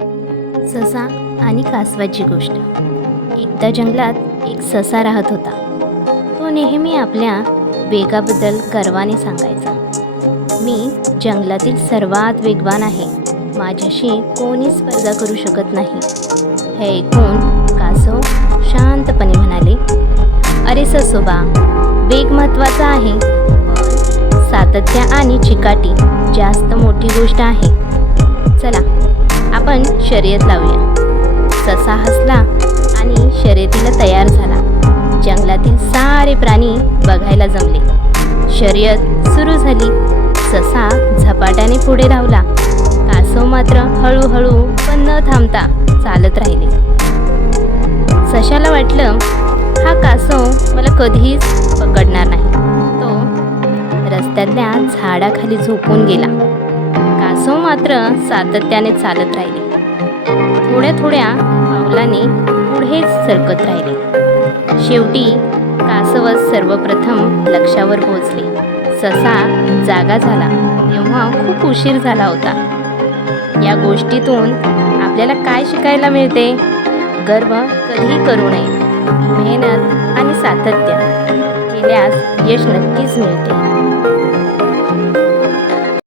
ससा आणि कासवाची गोष्ट. एकदा जंगलात एक ससा राहत होता. तो नेहमी आपल्या वेगाबद्दल गर्वाने सांगायचा, मी जंगलातील सर्वात वेगवान आहे, माझ्याशी कोणी स्पर्धा करू शकत नाही. हे ऐकून कासव शांतपणे म्हणाले, अरे ससोबा, वेग महत्त्वाचा आहे, पण सातत्य आणि चिकाटी जास्त मोठी गोष्ट आहे. चला, आपण शर्यत लावूया. ससा हसला आणि शर्यतीला तयार झाला. जंगलातील सारे प्राणी बघायला जमले. शर्यत सुरू झाली. ससा झपाट्याने पुढे धावला. कासव मात्र हळूहळू पण न थांबता चालत राहिले. सशाला वाटलं, हा कासव मला कधीच पकडणार नाही. तो रस्त्यातल्या झाडाखाली झोपून गेला. कासव मात्र सातत्याने चालत राहिले. थोड्या थोड्या पावलाने पुढेच सरकत राहिले. शेवटी कासवच सर्वप्रथम लक्ष्यावर पोहोचले. ससा जागा झाला तेव्हा खूप उशीर झाला होता. या गोष्टीतून आपल्याला काय शिकायला मिळते? गर्व कधीही करू नये. मेहनत आणि सातत्य केल्यास यश नक्कीच मिळते.